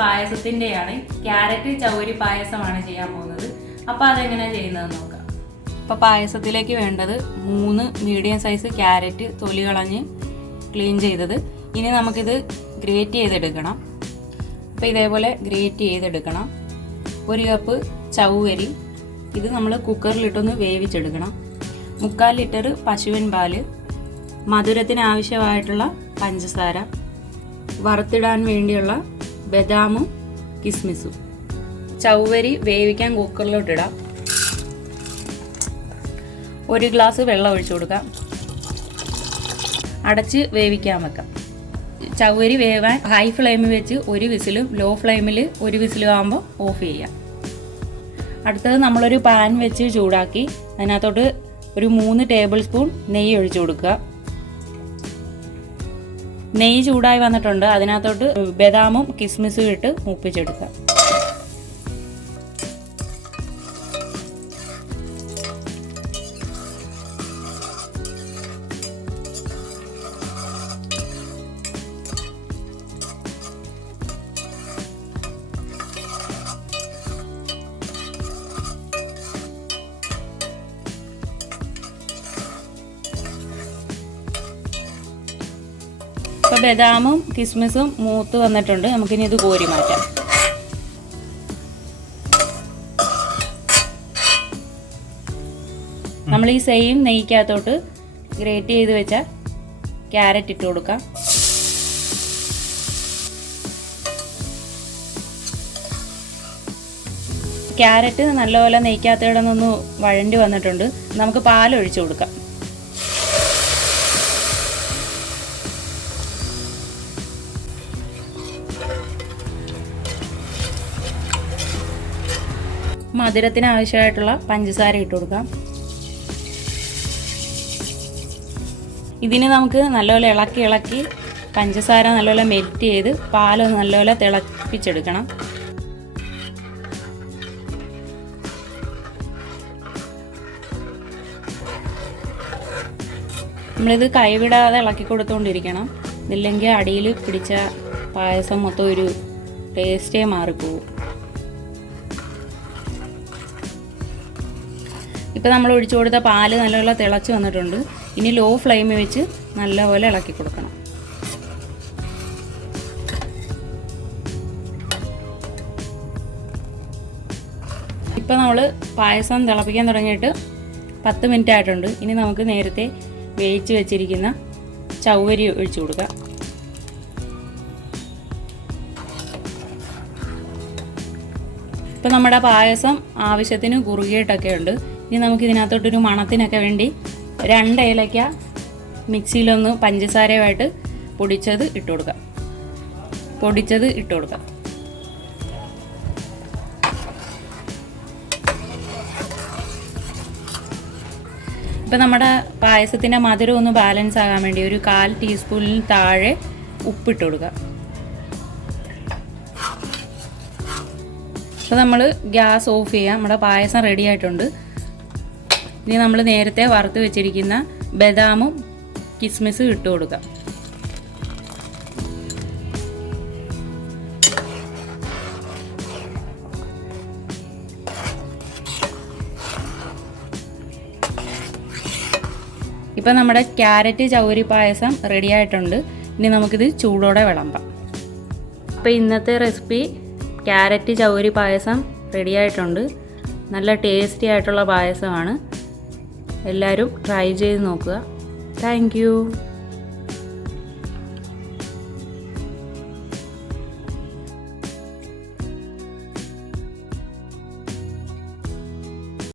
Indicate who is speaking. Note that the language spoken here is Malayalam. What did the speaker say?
Speaker 1: പായസത്തിന്റെയാണ് ക്യാരറ്റ് ചൗരി പായസമാണ് ചെയ്യാൻ പോകുന്നത്. അപ്പോൾ അതെങ്ങനെയാണ് ചെയ്യുന്നത് നോക്കാം. അപ്പോൾ പായസത്തിലേക്ക് വേണ്ടത് മൂന്ന് മീഡിയം സൈസ് ക്യാരറ്റ് തൊലി കളഞ്ഞ് ക്ലീൻ ചെയ്തത്. ഇനി നമുക്കിത് ഗ്രേറ്റ് ചെയ്തെടുക്കണം. അപ്പോൾ ഇതേപോലെ ഗ്രേറ്റ് ചെയ്തെടുക്കണം. ഒരു കപ്പ് ചവ്വരി. ഇത് നമ്മൾ കുക്കറിലിട്ടൊന്ന് വേവിച്ചെടുക്കണം. മുക്കാൽ ലിറ്റർ പശുവിൻ പാൽ. മധുരത്തിന് ആവശ്യമായിട്ടുള്ള പഞ്ചസാര. വറുത്തിടാൻ വേണ്ടിയുള്ള ബദാമും കിസ്മിസും. ചവ്വരി വേവിക്കാൻ കുക്കറിലോട്ടിടാം. ഒരു ഗ്ലാസ് വെള്ളം ഒഴിച്ചു കൊടുക്കാം. അടച്ച് വേവിക്കാൻ വെക്കാം. ചവ്വരി വേവാൻ ഹൈ ഫ്ലെയിമിൽ വെച്ച് ഒരു വിസിലും ലോ ഫ്ലെയിമിൽ ഒരു വിസിലും ആകുമ്പോൾ ഓഫ് ചെയ്യാം. അടുത്തത് നമ്മളൊരു പാൻ വെച്ച് ചൂടാക്കി അതിനകത്തോട്ട് ഒരു മൂന്ന് ടേബിൾ സ്പൂൺ നെയ്യ് ഒഴിച്ചു കൊടുക്കുക. നെയ്യ് ചൂടായി വന്നിട്ടുണ്ട്. അതിനകത്തോട്ട് ബദാമും കിസ്മിസും ഇട്ട് മൂപ്പിച്ചെടുക്കുക ബദാമും കിസ്മിസും മൂത്ത് വന്നിട്ടുണ്ട്. നമുക്കിനി ഇത് കോരി മാറ്റാം. നമ്മൾ ഈ സെയിം നെയ്ക്കകത്തോട്ട് ഗ്രേറ്റ് ചെയ്ത് വെച്ച ക്യാരറ്റ് ഇട്ട് കൊടുക്കാം. ക്യാരറ്റ് നല്ലപോലെ നെയ്ക്കകത്ത് കിടന്നൊന്ന് വഴണ്ടി വന്നിട്ടുണ്ട്. നമുക്ക് പാൽ ഒഴിച്ചു കൊടുക്കാം. മധുരത്തിന് ആവശ്യമായിട്ടുള്ള പഞ്ചസാര ഇട്ട് കൊടുക്കാം. ഇതിന് നമുക്ക് നല്ലപോലെ ഇളക്കി ഇളക്കി പഞ്ചസാര നല്ലപോലെ മെൽറ്റ് ചെയ്ത് പാലൊന്ന് നല്ലപോലെ തിളപ്പിച്ചെടുക്കണം. നമ്മളിത് കൈവിടാതെ ഇളക്കി കൊടുത്തുകൊണ്ടിരിക്കണം. ഇല്ലെങ്കിൽ അടിയിൽ പിടിച്ച പായസം മൊത്തം ഒരു ടേസ്റ്റേ മാറിപ്പോവും. ഇപ്പോൾ നമ്മൾ ഒഴിച്ചു കൊടുത്ത പാൽ നല്ലപോലെ തിളച്ച് വന്നിട്ടുണ്ട്. ഇനി ലോ ഫ്ലെയിമിൽ വെച്ച് നല്ലപോലെ ഇളക്കി കൊടുക്കണം. ഇപ്പോൾ നമ്മൾ പായസം തിളപ്പിക്കാൻ തുടങ്ങിയിട്ട് പത്ത് മിനിറ്റ് ആയിട്ടുണ്ട്. ഇനി നമുക്ക് നേരത്തെ വേവിച്ച് വെച്ചിരിക്കുന്ന ചൗവരി ഒഴിച്ചു കൊടുക്കാം. ഇപ്പം നമ്മുടെ പായസം ആവശ്യത്തിന് കുറുകിയിട്ടൊക്കെ ഉണ്ട്. ഇനി നമുക്ക് ഇതിനകത്തോട്ടൊരു മണത്തിനൊക്കെ വേണ്ടി രണ്ട് ഏലയ്ക്ക മിക്സിയിലൊന്ന് പഞ്ചസാരയുമായിട്ട് പൊടിച്ചത് ഇട്ട് കൊടുക്കാം. പൊടിച്ചത് ഇട്ട് കൊടുക്കാം. ഇപ്പം നമ്മുടെ പായസത്തിന്റെ മധുരം ഒന്ന് ബാലൻസ് ആകാൻ വേണ്ടി ഒരു കാൽ ടീസ്പൂണിൽ താഴെ ഉപ്പിട്ട് കൊടുക്കുക അപ്പോൾ നമ്മൾ ഗ്യാസ് ഓഫ് ചെയ്യാം. നമ്മുടെ പായസം റെഡി ആയിട്ടുണ്ട്. ഇനി നമ്മൾ നേരത്തെ വറുത്ത് വെച്ചിരിക്കുന്ന ബദാമും കിസ്മിസും ഇട്ട് കൊടുക്കാം. ഇപ്പം നമ്മുടെ ക്യാരറ്റ് ചൗരി പായസം റെഡി ആയിട്ടുണ്ട്. ഇനി നമുക്കിത് ചൂടോടെ വിളമ്പാം. അപ്പോൾ ഇന്നത്തെ റെസിപ്പി ക്യാരറ്റ് ചൗരി പായസം റെഡി ആയിട്ടുണ്ട്. നല്ല ടേസ്റ്റി ആയിട്ടുള്ള പായസമാണ്. എല്ലാവരും ട്രൈ ചെയ്ത് നോക്കുക. താങ്ക്